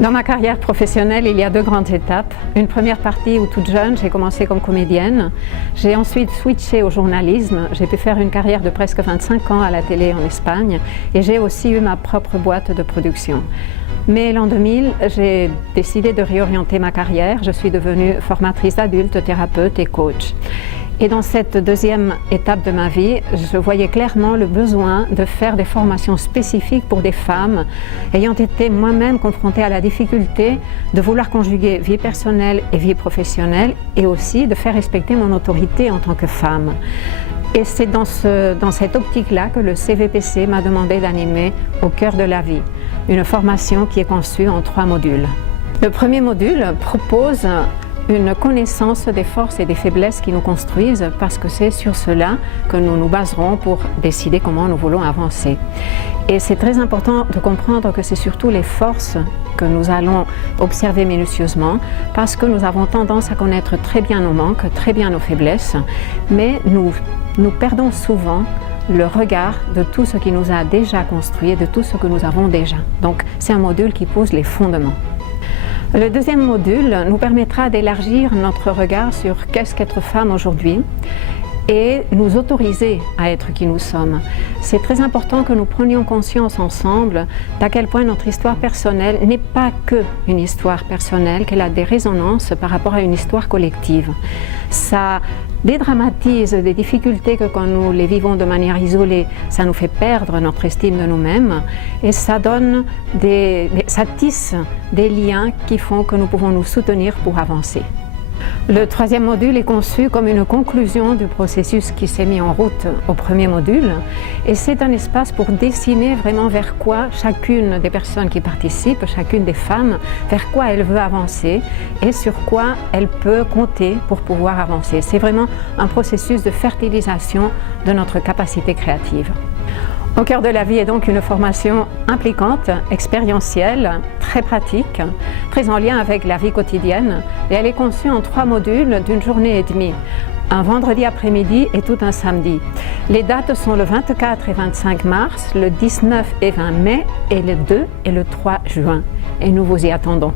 Dans ma carrière professionnelle, il y a deux grandes étapes. Une première partie où toute jeune, j'ai commencé comme comédienne. J'ai ensuite switché au journalisme. J'ai pu faire une carrière de presque 25 ans à la télé en Espagne et j'ai aussi eu ma propre boîte de production. Mais l'an 2000, j'ai décidé de réorienter ma carrière. Je suis devenue formatrice d'adultes, thérapeute et coach. Et dans cette deuxième étape de ma vie, je voyais clairement le besoin de faire des formations spécifiques pour des femmes ayant été moi-même confrontée à la difficulté de vouloir conjuguer vie personnelle et vie professionnelle et aussi de faire respecter mon autorité en tant que femme. Et c'est dans cette optique-là que le CVPC m'a demandé d'animer Au cœur de la vie, une formation qui est conçue en 3 modules. Le premier module propose une connaissance des forces et des faiblesses qui nous construisent parce que c'est sur cela que nous nous baserons pour décider comment nous voulons avancer. Et c'est très important de comprendre que c'est surtout les forces que nous allons observer minutieusement parce que nous avons tendance à connaître très bien nos manques, très bien nos faiblesses, mais nous perdons souvent le regard de tout ce qui nous a déjà construit et de tout ce que nous avons déjà. Donc c'est un module qui pose les fondements. Le deuxième module nous permettra d'élargir notre regard sur qu'est-ce qu'être femme aujourd'hui et nous autoriser à être qui nous sommes. C'est très important que nous prenions conscience ensemble d'à quel point notre histoire personnelle n'est pas que une histoire personnelle, qu'elle a des résonances par rapport à une histoire collective. Ça dédramatise des difficultés que quand nous les vivons de manière isolée, ça nous fait perdre notre estime de nous-mêmes et ça tisse des liens qui font que nous pouvons nous soutenir pour avancer. Le troisième module est conçu comme une conclusion du processus qui s'est mis en route au premier module et c'est un espace pour dessiner vraiment vers quoi chacune des personnes qui participent, chacune des femmes, vers quoi elle veut avancer et sur quoi elle peut compter pour pouvoir avancer. C'est vraiment un processus de fertilisation de notre capacité créative. Au cœur de la vie est donc une formation impliquante, expérientielle, très pratique, très en lien avec la vie quotidienne et elle est conçue en 3 modules d'une journée et demie. Un vendredi après-midi et tout un samedi. Les dates sont le 24 et 25 mars, le 19 et 20 mai et le 2 et le 3 juin. Et nous vous y attendons.